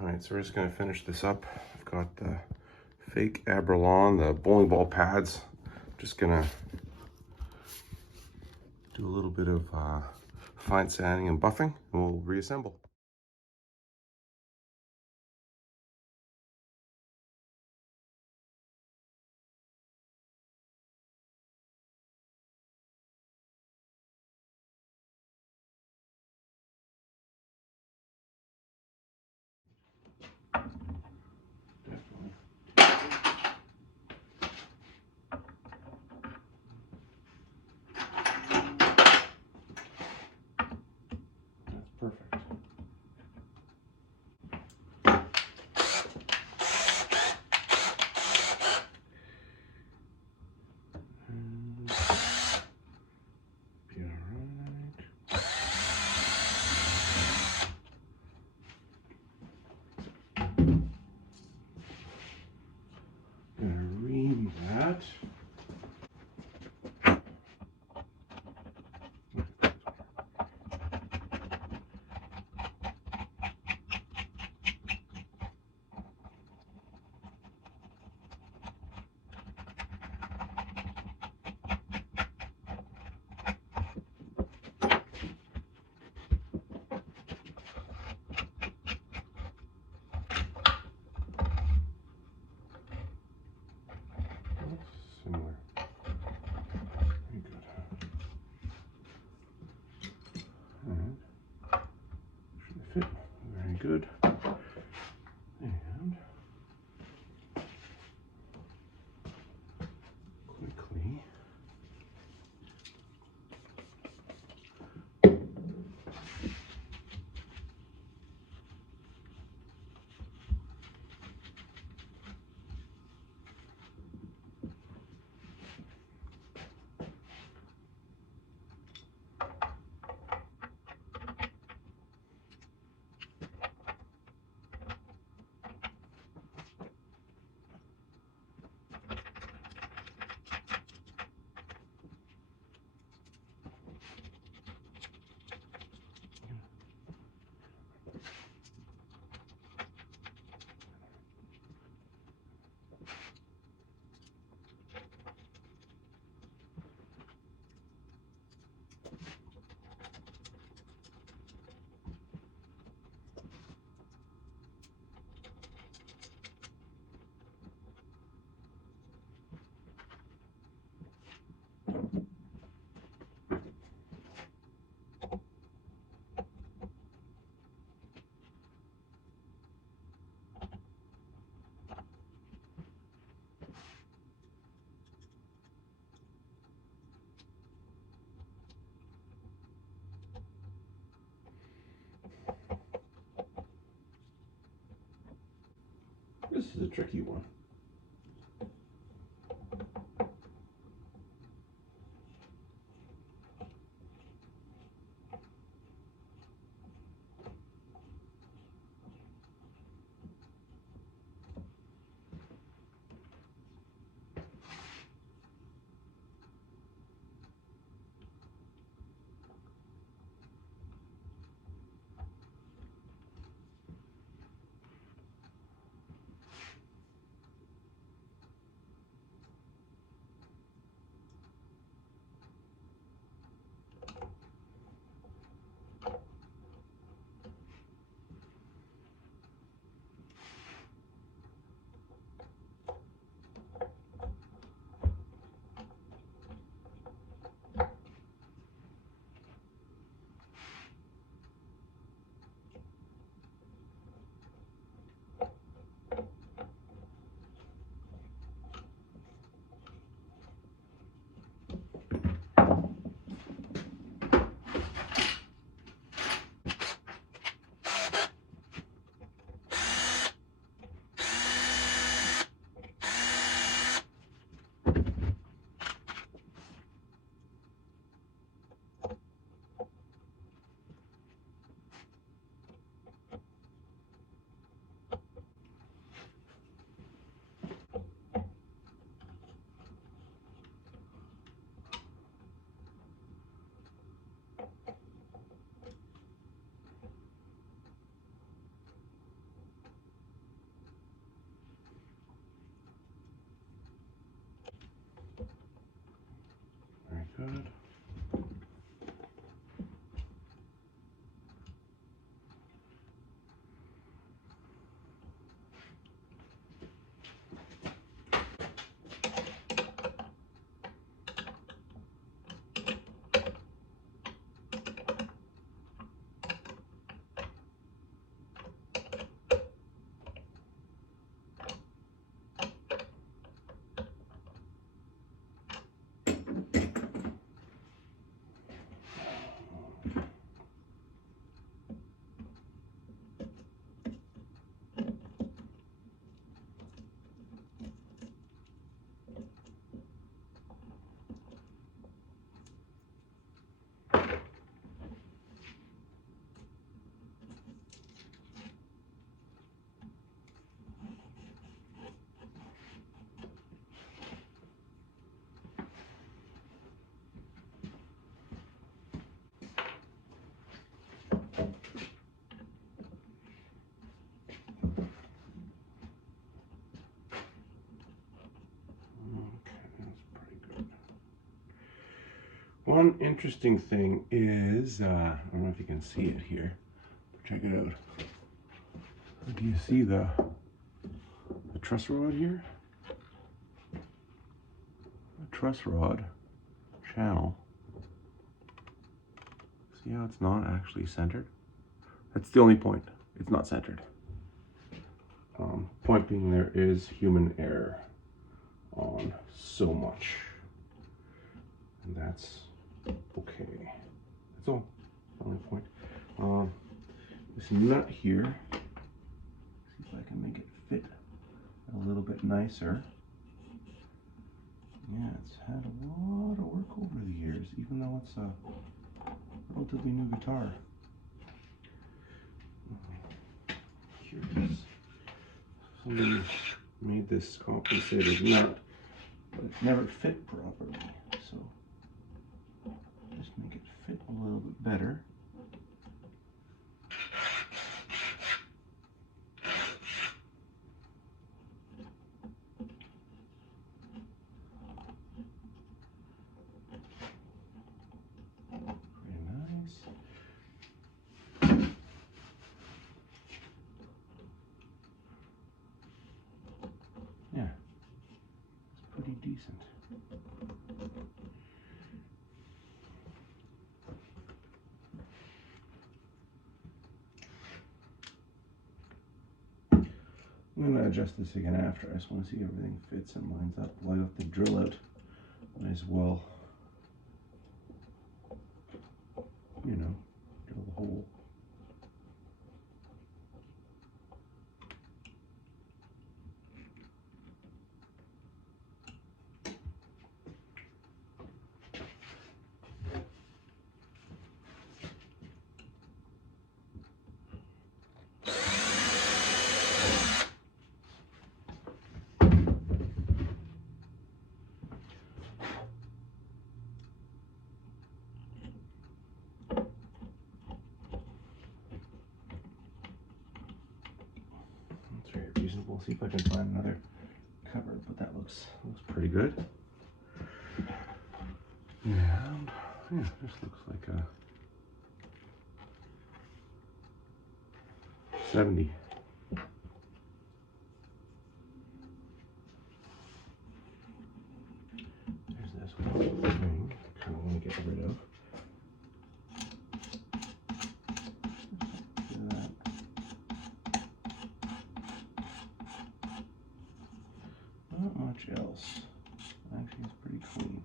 All right, so we're just gonna finish this up. I've got the fake Abralon, the bowling ball pads. Just gonna do a little bit of fine sanding and buffing, and we'll reassemble. That's perfect. Be all right. Gonna ream that. Similar. Very good. All right. Should fit. Very good. And quickly. This is a tricky one. One interesting thing is, I don't know if you can see it here. Check it out. Do you see the truss rod here? The truss rod channel. See how it's not actually centered? That's the only point. It's not centered. Point being, there is human error on so much. And that's okay. That's all. Only point. This nut here, see if I can make it fit a little bit nicer. Yeah, it's had a lot of work over the years, even though it's a relatively new guitar. Curious. Somebody made this compensated nut, but it never fit properly. So just make it fit a little bit better. Yeah, it's pretty decent. I'm going to adjust this again after. I just want to see everything fits and lines up. Light up the drill out. Might as well, you know, drill the hole. Very reasonable. See if I can find another cover, but that looks pretty good. And yeah, this looks like a 70. There's this one thing I kind of want to get rid of. Not much else. Actually, it's pretty clean.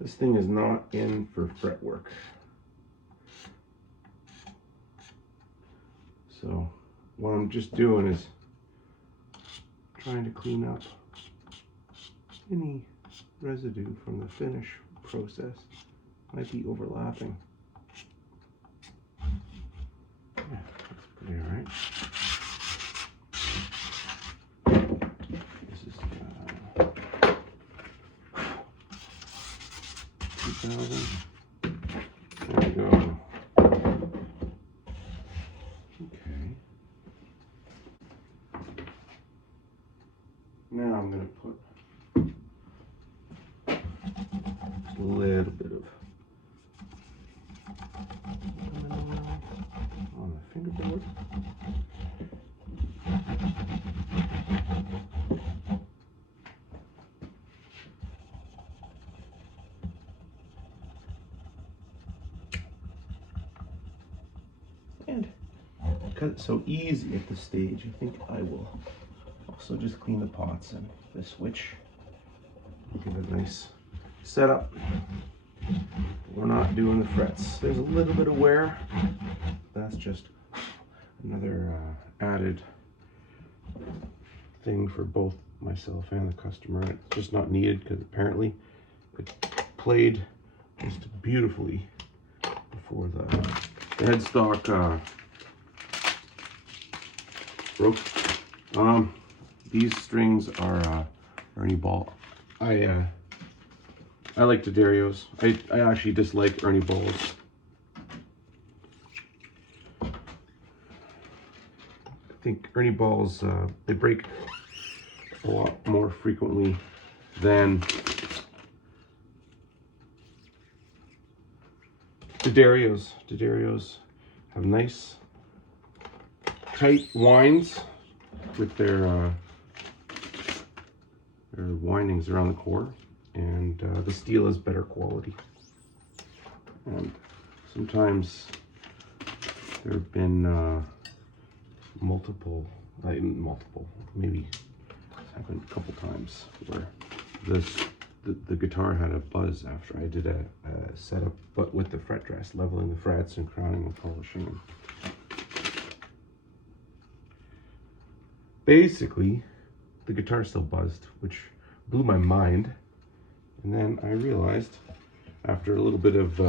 This thing is not in for fretwork. So what I'm just doing is trying to clean up any residue from the finish process. Might be overlapping. Yeah, that's pretty alright. This is 2000. There we go. Now I'm going to put just a little bit of on the fingerboard. And because it's so easy at this stage, I think I will also just clean the pots and the switch. Give it a nice setup. We're not doing the frets. There's a little bit of wear. That's just another added thing for both myself and the customer. It's just not needed because apparently It played just beautifully before the headstock broke. These strings are Ernie Ball. I like D'Addarios. I actually dislike Ernie Balls. I think Ernie Balls, they break a lot more frequently than D'Addarios. D'Addarios have nice tight winds with their windings around the core, and the steel is better quality. And sometimes there have been multiple, maybe it's happened a couple times where the guitar had a buzz after I did a setup, but with the fret dress, leveling the frets and crowning and polishing them. Basically, the guitar still buzzed, which blew my mind. And then I realized, after a little bit of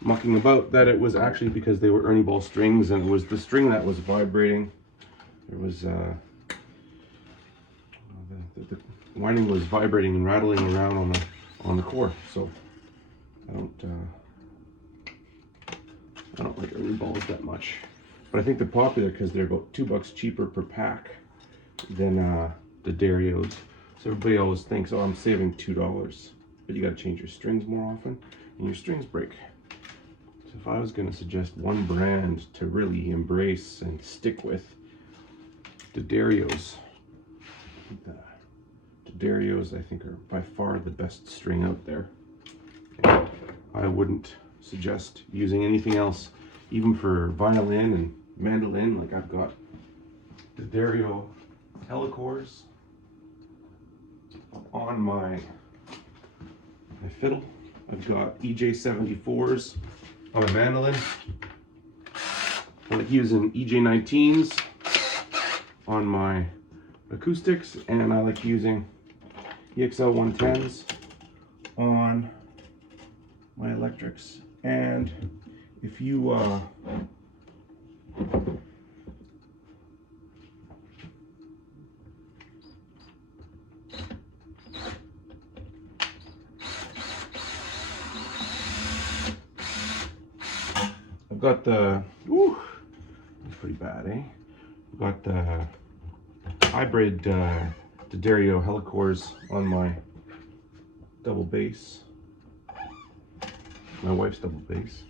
mucking about, that it was actually because they were Ernie Ball strings, and it was the string that was vibrating. There was the winding was vibrating and rattling around on the core. So I don't like Ernie Balls that much. But I think they're popular because they're about $2 cheaper per pack than the D'Addarios. So everybody always thinks, oh, I'm saving $2. But you got to change your strings more often, and your strings break. So if I was going to suggest one brand to really embrace and stick with, D'Addarios. The D'Addarios, I think, are by far the best string out there. And I wouldn't suggest using anything else, even for violin and mandolin. Like, I've got D'Addario helicours on my fiddle. I've got EJ74s on my mandolin. I like using EJ19s on my acoustics, and I like using EXL 110s on my electrics. And if you I've got the, that's pretty bad, eh? I've got the hybrid D'Addario helicours on my double bass, my wife's double bass.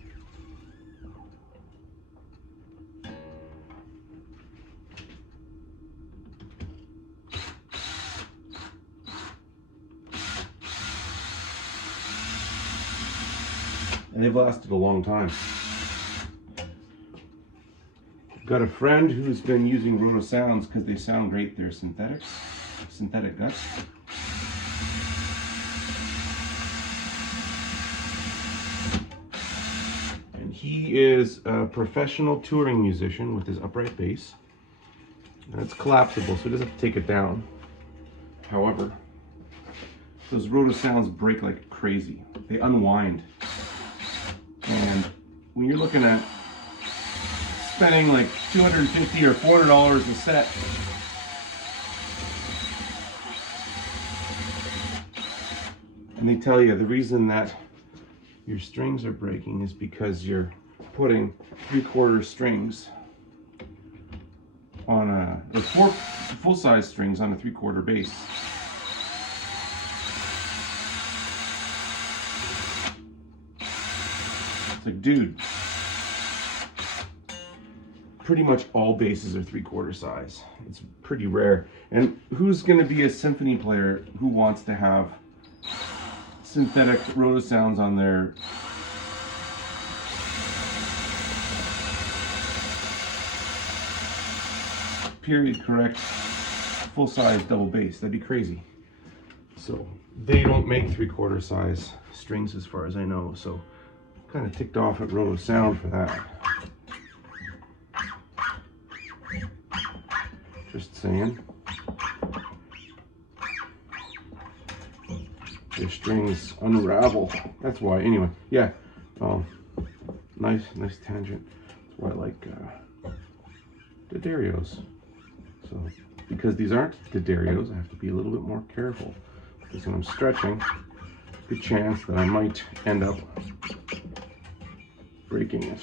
And they've lasted a long time. Got a friend who's been using Roto Sounds because they sound great. They're synthetic guts. And he is a professional touring musician with his upright bass. And it's collapsible, so he doesn't have to take it down. However, those Roto Sounds break like crazy. They unwind. And when you're looking at spending like $250 or $400 a set, and they tell you the reason that your strings are breaking is because you're putting 3/4 strings on or 4 full-size strings on a 3/4 bass. It's like, dude, pretty much all basses are 3/4 size. It's pretty rare. And who's going to be a symphony player who wants to have synthetic Roto Sounds on their period correct full-size double bass? That'd be crazy. So they don't make 3/4 size strings as far as I know. So kind of ticked off at Roto Sound for that. Just saying. your strings unravel. That's why. Anyway, yeah. Nice tangent. That's why I like D'Addarios. So, because these aren't D'Addarios, I have to be a little bit more careful. Because when I'm stretching, good chance that I might end up breaking it.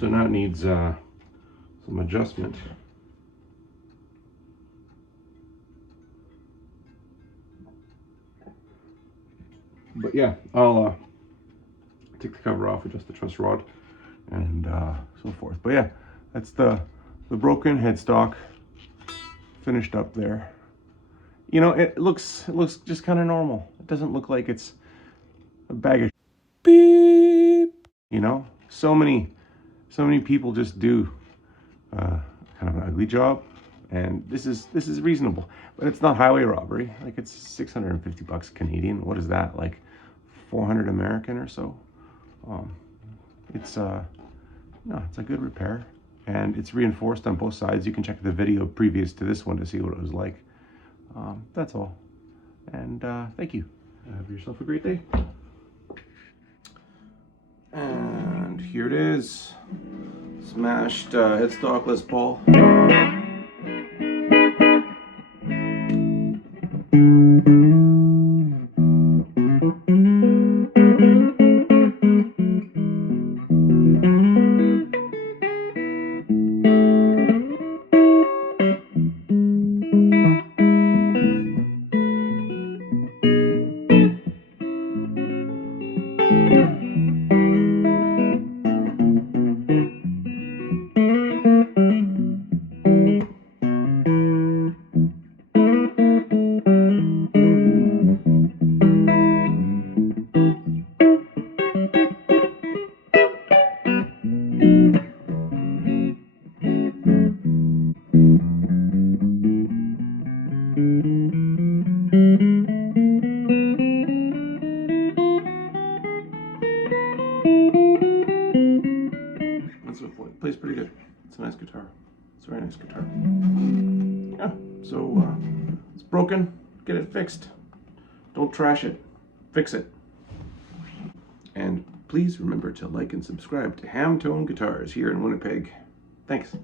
So now it needs some adjustment. But yeah, I'll take the cover off, adjust the truss rod, and so forth. But yeah, that's the broken headstock finished up there. You know, it looks just kind of normal. It doesn't look like it's a bag of beep. You know, so many people just do kind of an ugly job, and this is reasonable. But it's not highway robbery. Like, it's 650 bucks Canadian. What is that, like 400 American or so? It's no, it's a good repair, and it's reinforced on both sides. You can check the video previous to this one to see what it was like. That's all, and thank you. Have yourself a great day. And here it is, smashed headstock Les Paul. It plays pretty good. It's a nice guitar. It's a very nice guitar. Yeah, so it's broken. Get it fixed. Don't trash it. Fix it. And please remember to like and subscribe to Hamm-tone Guitars here in Winnipeg. Thanks.